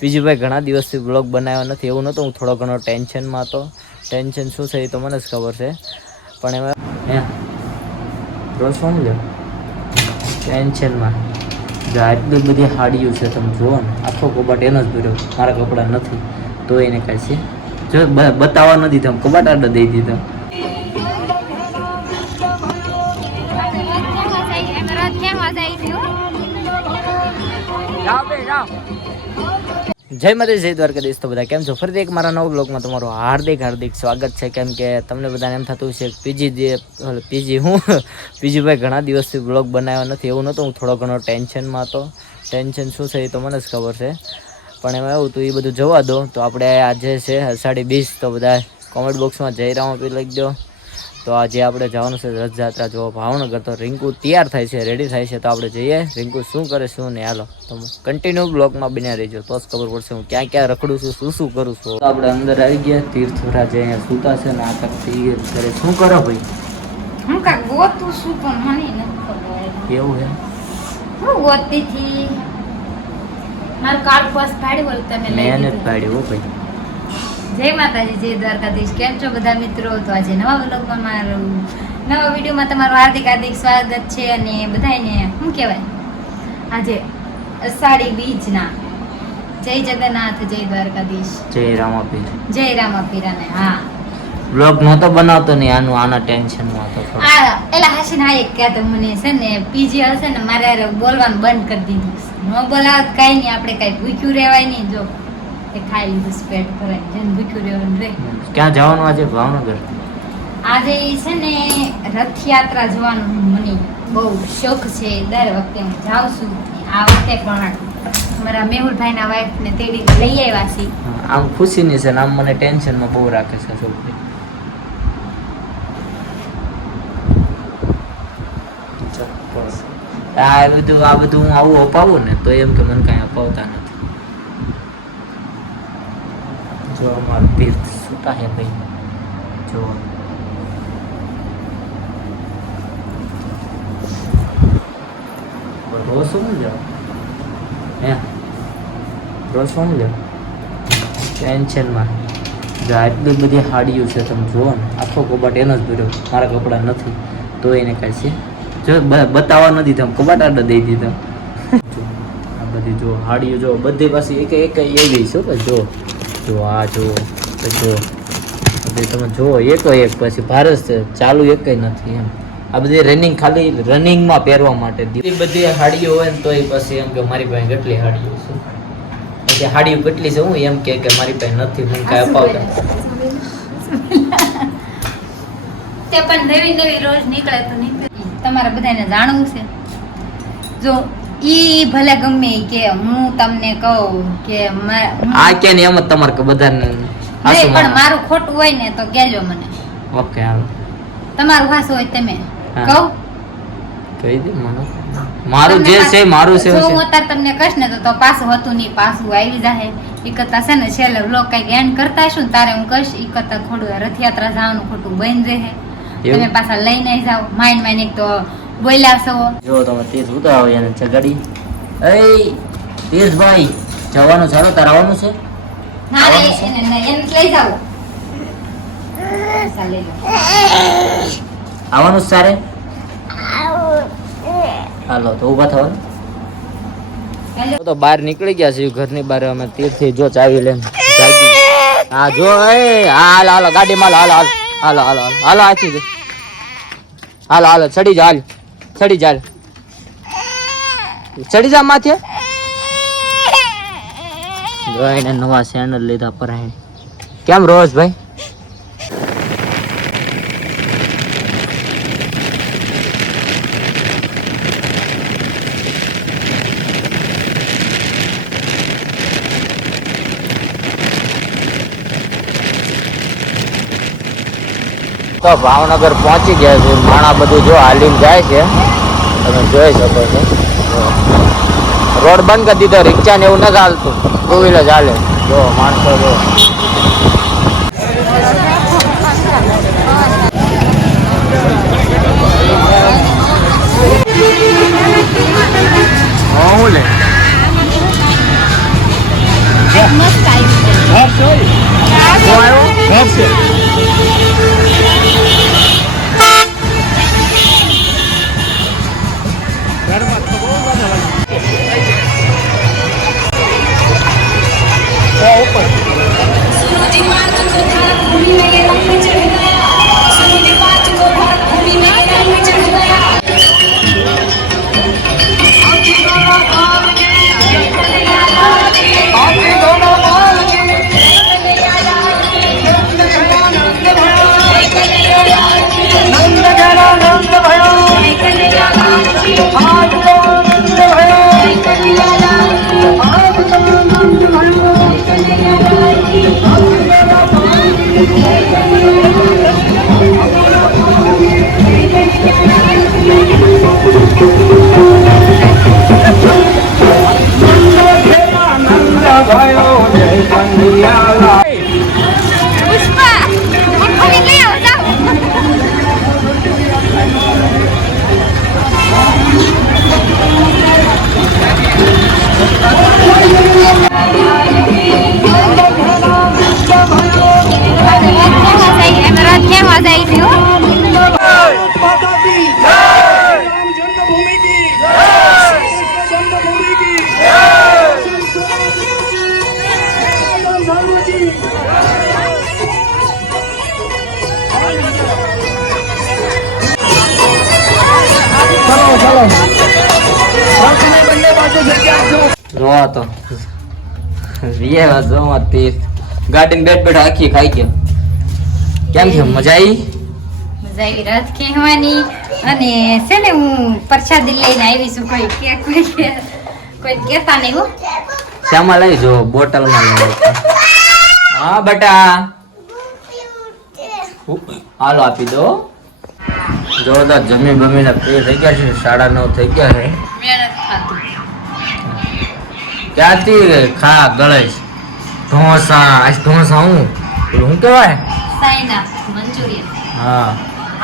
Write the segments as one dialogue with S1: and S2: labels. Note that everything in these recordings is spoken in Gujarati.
S1: બીજું ભાઈ ઘણા દિવસથી બ્લોગ બનાવ્યો નથી એવું નહોતું હું થોડો ઘણો ટેન્શનમાં હતો. ટેન્શન શું છે એ તો મને જ ખબર છે. પણ એમાં હે રોજ શું લે ટેન્શનમાં. જો આટલી બધી હાડીઓ છે તમે જુઓ ને આખો કબાટ એનો જ ભર્યો મારા કપડાં નથી. તો એને કાંઈ છે? જો બતાવવા નથી તમે કબાટ આડો દઈ દીધો. જય માતા જય દ્વારકાધીશ. તો બધા કેમ છો? ફરીથી એક મારા નવા બ્લોગમાં તમારું હાર્દિક હાર્દિક સ્વાગત છે. કેમ કે તમને બધાને એમ થતું છે પીજી દે પીજી હું? પીજી ભાઈ ઘણા દિવસથી બ્લોગ બનાવ્યો નથી. એવું નહોતું. હું થોડો ઘણો ટેન્શનમાં હતો. ટેન્શન શું છે એ તો મને જ ખબર છે. પણ એમાં એવું તો એ બધું જવા દો. તો આપણે આજે છે અષાઢી બીજ. તો બધા કોમેન્ટ બોક્સમાં જઈ રહ્યા આપી લખી દો તો આજે આપણે જવાનું છે રથયાત્રા. જોવા ભાવનગર તો રિંકુ તૈયાર થાય છે રેડી થાય છે તો આપણે જઈએ. રિંકુ શું કરે શું ને હાલો. તમે કન્ટિન્યુ બ્લોગમાં બન્યા રહીજો તો જ ખબર પડશે હું ક્યાં ક્યાં રખડું છું શું શું કરું છું. તો આપણે અંદર આવી ગયા તીર્થરા જે અહીંયા સૂતા છે ને આ તકતી કરે શું કરો ભાઈ?
S2: હું કાંઈક ગોતું છું પણ મને નથી
S1: એવું
S2: હું ગોતી થી મારું કાર્ડ પાસ પાડ્યું તમે
S1: મેં જ પાડ્યું ભાઈ.
S2: જય માતાજી જય દ્વારકાધીશ. કેમ છો બધા મિત્રો? તો આજે નવા વ્લોગમાં મારું નવા વિડીયોમાં તમારું હાર્દિક હાર્દિક સ્વાગત છે અને બધાને શું કહેવાય? આજે અષાઢી બીજના. જય જગન્નાથ જય દ્વારકાધીશ.
S1: જય રામાપીર.
S2: જય રામાપીરાને હા.
S1: બ્લોગ નહોતો બનાવતો ને આનું આના ટેન્શનમાં હતો થોડો.
S2: આ એલા હાશી ના એક કહેતો મને છે ને પીજી હશે ને મારે બોલવાનું બંધ કરી દીધું. ન બોલાવત કાંઈ નહીં આપણે કાંઈ ભૂખ્યું રહેવાય નહીં જો. એ ખાઈ લીધું છે પેટ ભરાય જેને ભૂખ્યું રહેવાનું રહે
S1: ક્યાં જવાનું આજે? ભાવનગર.
S2: આજે છે ને રથયાત્રા જવાનું મને બહુ શોખ છે. દર વખતે હું જાઉં છું. આ વખતે પણ મારા મેહુલભાઈના વાઈફને તેડી લઈ આવ્યા
S1: હા, આમ ખુશીની છે ને આમ મને ટેન્શનમાં બહુ રાખે છે છોકરી. આ બધું આ બધું હું આવું અપાવું ને તો એમ કે મને કાંઈ અપાવતા નથી. જો અમારું તીર્થ સુતા હે ભાઈ જો. રોજ શું જાઓ? હે? રોજ શું જાઓ? ટેન્શનમાં. જો આટલી બધી હાડીઓ છે તમે જુઓ ને આખો કબાટ એનો જ ભર્યો. મારા કપડાં નથી. તો એને કાંઈ છે? જો બતાવવા નથી તમે કબાટ આડો દઈ દીધો. જો, આ બધી જો હાડીઓ જો બધી પાછી એક એક એવી છે જો. જો, આ જો જો. તમે જુઓ, એકો એક, પછી ભારત ચાલુ એક નથી એમ. આ બધી રનિંગ ખાલી રનિંગમાં પહેરવા માટે બધી હાડીઓ હોય ને તો એ પછી એમ કે મારી પાસે કેટલી હાડીઓ છે? પછી હાડીઓ કેટલી છે, હું એમ કે કે મારી પાસે નથી, મને કાંઈ અપાવતા
S2: તે. પણ નવી નવી રોજ નીકળે તો નીકળે. તમારે બધાને જાણવું છે. જો ઈ ભલે ગમે કે હું તમને કહું કે
S1: આ કે ને એમ જ તમારે કે બધાને
S2: પણ મારું ખોટું હોય ને તો કેજો મને.
S1: ઓકે હાલ.
S2: તમારું હાસું હોય તમે કહું.
S1: કહી દે મને. મારું જે છે મારું છે
S2: હું અત્યારે તમને કહીશ ને તો તો પાછું હતું નહીં પાછું આવી જાહે. ઈ કરતા છે ને છેલ્લે વ્લોગ કંઈક એન્ડ કરતા હશું ને તારે હું કહીશ ઈ કરતા ખોડું રથયાત્રા જવાનું ખોટું બંધ રહે તમે પાછા લઈને જાઓ. માઇન્ડ માઇન્ડ એક તો બોલ્યા છો
S1: જો તમે તેજ ઉતારો એને જગાડી એ તેજભાઈ જવાનું ચાલો તાર આવવાનું છે
S2: ના રે
S1: આવવાનું છે?
S2: એને એને લઈ લો
S1: આવવાનું છે સારે હાલો તો ઊભા થવાનું તો બહાર નીકળી ગયા છીએ ઘરની બહાર અમે તીરથી જો ચાવી લઈને હા જો એ હા હાલો હાલો ગાડીમાં હાલ હાલ હાલ હાલ હાલ હાલ હાલ હાલ હાલ હાલો ચડી જા હાલ ચડી જા ચડી જા માથે. એને નવા સેન્ડલ લીધા પર કેમ રોજ ભાઈ? તો ભાવનગર પહોંચી ગયા છે. માણા બધું જો હાલીને જાય છે. તમે જોઈ શકો છો. રોડ બંધ કરી દીધો. રિક્ષા ને એવું નથી હાલતું ટુ વ્હીલર ચાલે જો માણસો જો.
S2: મસ્ત આવી
S1: રિયા જોવા તે ગાર્ડન બેઠ બેઠ આખી ખાઈ ગયો. કેમ છે? મજા આવી
S2: મજા આવી રાત કહેવાની. અને છે ને હું પ્રસાદી લઈને આવી છું કોઈ કે કોઈ કોઈ કહેતા નહીં હું.
S1: શામાં લઈ જો બોટલમાં લઈ હા બટા. હાલો આપી દો. જોરદાર જમી બમીને પે થઈ ગયા છે. સાડા નવ થઈ ગયા છે.
S2: મહેનત ખાતું
S1: ક્યાંથી ખા ગળેશ ઢોસા આજ ઢોસા હું? શું કહેવાય?
S2: સાઈના મંચુરિયન.
S1: હા.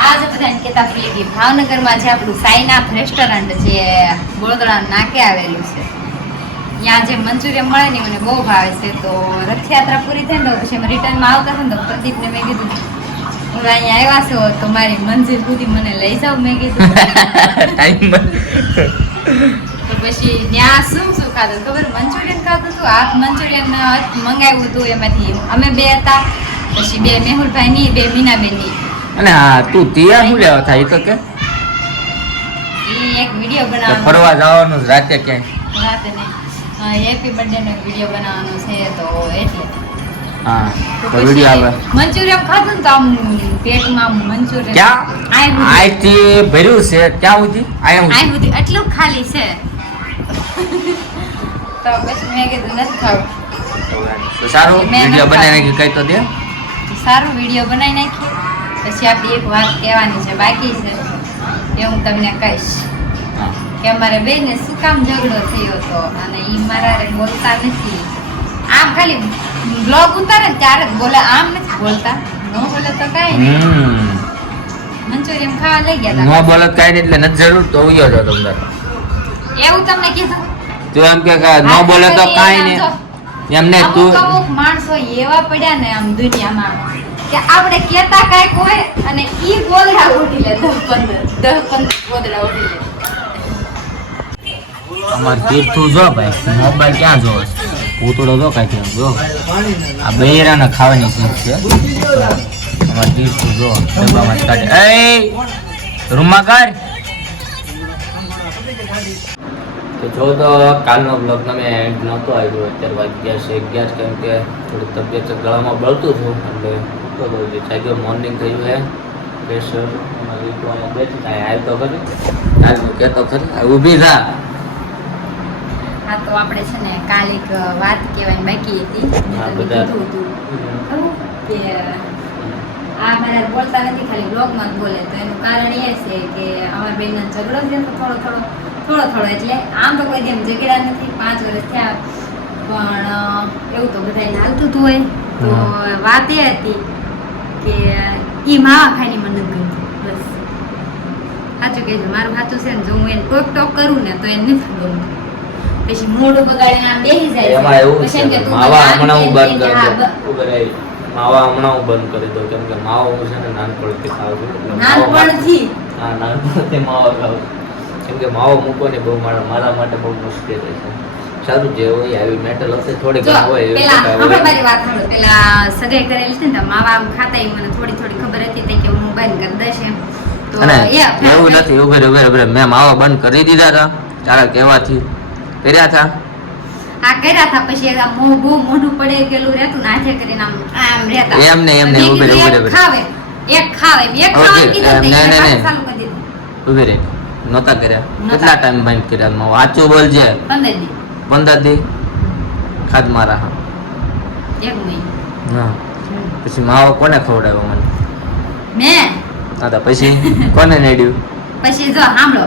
S2: આજે બધાને કેતા ભૂલી ગઈ ભાવનગરમાં જે આપણું સાઈનાથ રેસ્ટોરન્ટ જે વડોદરા નાકે આવેલું છે ત્યાં જે મંચુરિયન મળે ને મને બહુ ભાવે છે તો રથયાત્રા પૂરી થઈને ને તો પછી અમે રિટર્નમાં આવતા હતા ને તો પ્રદીપને મેં કીધું હું અહીંયા આવ્યા છો તો મારી મંજિલ સુધી મને લઈ જાઓ મેં કીધું.
S1: ટાઈમ
S2: તો પછી ત્યાં શું શું ખાધું? ખબર? મંચુરિયન ખાધું હતું આ મંચુરિયન મંગાવ્યું હતું એમાંથી. અમે બે હતા. પછી બે મેહુલભાઈ ની બે મીનાબેનની
S1: અને હા તું તૈયાર શું લેવા થાય? તો કે.
S2: એક વીડિયો બનાવવાનો.
S1: ફરવા જવાનું રાતે ક્યાંય.
S2: રાતે નહીં. હેપી બર્થડે નો વીડિયો બનાવવાનો છે તો એટલે.
S1: હા
S2: તો
S1: તો આવે.
S2: મંચુરિયન ખાધું ને તો આમ પેટમાં મંચુરિયન.
S1: ક્યાં?
S2: આઈ સુધી.
S1: ભર્યું છે. ક્યાં સુધી. સુધી.
S2: એટલું ખાલી છે. તો બસ મેં કીધું નથી ખાવું.
S1: તો સારું વીડિયો
S2: બનાવી
S1: બનાવીને કઈ તો દે.
S2: સારું વીડિયો બનાવી નાખી પછી આપણી એક વાત કહેવાની છે બાકી છે એ હું તમને કહીશ. કે અમારે બેને શું કામ ઝઘડો થયો હતો અને એ મારા બોલતા નથી. આમ ખાલી બ્લોગ ઉતારે ત્યારે જ બોલે આમ નથી બોલતા. ન બોલે તો કાંઈ નહીં.
S1: હમ.
S2: ખાવા લઈ ગયા
S1: ન બોલે કાંઈ એટલે નથી જરૂર તો ઉયો જો તમને
S2: એવું તમને કીધું?
S1: તું એમ કે કે નો બોલે તો કાઈ નહીં. એમને તું
S2: અમુક માણસો એવા પડ્યા ને આમ દુનિયામાં કે આપણે કેતા કાઈ કોઈ અને ઈ ગોદડા ઉડી લે 10 15 10 15 ગોદડા ઉડી લે.
S1: અમાર તીર્થું જો ભાઈ મોબાઈલ ક્યાં જો પૂતળો જો કાંઈ આમ જો. આ બૈરાના ખાવાની શીખ છે. અમાર તીર્થું જો. ડબ્બામાં કાઢે. એ રૂમમાં કાઢ તો જો તો કાલનો બ્લોગ તમે એન્ડ નહોતો આવ્યો અત્યારે વાગ્યા છે અગિયાર કેમ કે થોડી તબિયત ગળામાં બળતું હતું એટલે બહુ જે જાગ્યો મોર્નિંગ થયું છે પ્રેશર બેઠી થાય આવ્યો તો ખરી. હાલ હું તો ખરી ઊભી થા.
S2: હા તો આપણે છે ને કાલ એક વાત કહેવાની બાકી હતી
S1: બધા-?
S2: કે આ મારા બોલતા નથી ખાલી બ્લોગમાં જ બોલે તો એનું કારણ એ છે કે અમારા બેનનો ઝઘડો છે તો થોડો થોડો થોડો થોડો એટલે આમ તો કોઈ જેમ જગેરા નથી પાંચ વર્ષ થયા પણ એવું તો બધાને લાગતું હતું હોય. તો વાત એ હતી કે એ માવા ખાઈને મને નથી બસ. સાચું કહેજો મારું સાચું છે ને જો હું એને ટોક ટોક કરું ને તો એને નથી ગમતું. પછી મોઢું બગાડીને આમ બેસી જાય
S1: એમાં એવું છે માવા હમણાં હું બંધ કરી દઉં. માવા હમણાં હું બંધ કરી દઉં. કેમ કે માવો હું છે ને નાનપણથી ખાઉં છું.
S2: નાનપણથી?
S1: હા નાનપણથી માવો ખાઉં કેમ કે માવો મૂકવાની બહુ મારા મારા માટે બહુ મુશ્કેલ છે. સારું જે હોય આવી મેટલ હશે થોડી ઘણી હોય
S2: પેલા
S1: આપણે
S2: મારી વાત સાંભળો. પેલા સગાઈ કરેલી છે ને માવા આમ ખાતા મને થોડી થોડી ખબર હતી કે હું બંધ કરી દઈશ એમ.
S1: અને એવું નથી ઉભે ઉભે ઉભે મેં માવા બંધ કરી દીધા હતા તારા કહેવાથી. કર્યા હતા
S2: આ કર્યા હતા પછી આમ મોં બહુ મોઢું પડે ગયેલું રહેતું નાખે કરીને આમ આમ રહેતા.
S1: એમ ને, એમ ને,
S2: મેં
S1: ઊભી રહે, ઊભી રહે,
S2: એક ખાવે એક ખાવે એક ખાવાનું કીધું
S1: ને, ને, ને. ઉભે રે નહોતા કર્યા. કેટલા ટાઈમ બંધ કર્યા? માવો વાંચું બોલજે
S2: પંદર દી.
S1: પંદર દી? ખાદ મારા હા.
S2: એક મહિને
S1: હા. પછી માવો કોને ખવડાવ્યો મને?
S2: મે?
S1: હા તો પછી? કોને નડ્યું?
S2: પછી જો સાંભળો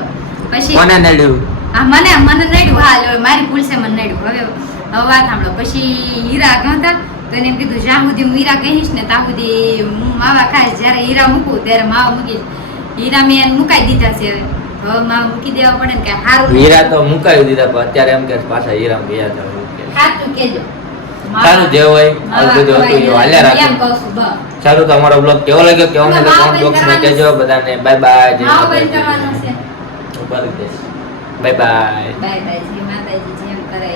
S2: પછી
S1: કોને નડ્યું?
S2: હા મને મને નડ્યું. હા મારી ભૂલ છે મને નડ્યું. હવે હવે વાત સાંભળો પછી હીરા હતા તો એને એમ કીધું જ્યાં સુધી હું હીરા કહીશ ને ત્યાં સુધી હું માવા ખાઈશ. જ્યારે હીરા મૂકું ત્યારે માવા મૂકીશ. હીરા મેં એને મુકાઈ દીધા છે હવે. હારું
S1: તો મુકાવી દીધા પણ અત્યારે એમ કે પાછા હીરા ગયા હતા સારું જે હોય આ બધું હતું જો હાલ્યા રાખો. સારું તમારો બ્લોગ કેવો લાગ્યો? કેવો
S2: મને
S1: કોમેન્ટ બોક્સમાં કહેજો. બધાને બાય બાય જય માતાજી. બાય બાય
S2: બાય બાય જય માતાજી જેમ કરે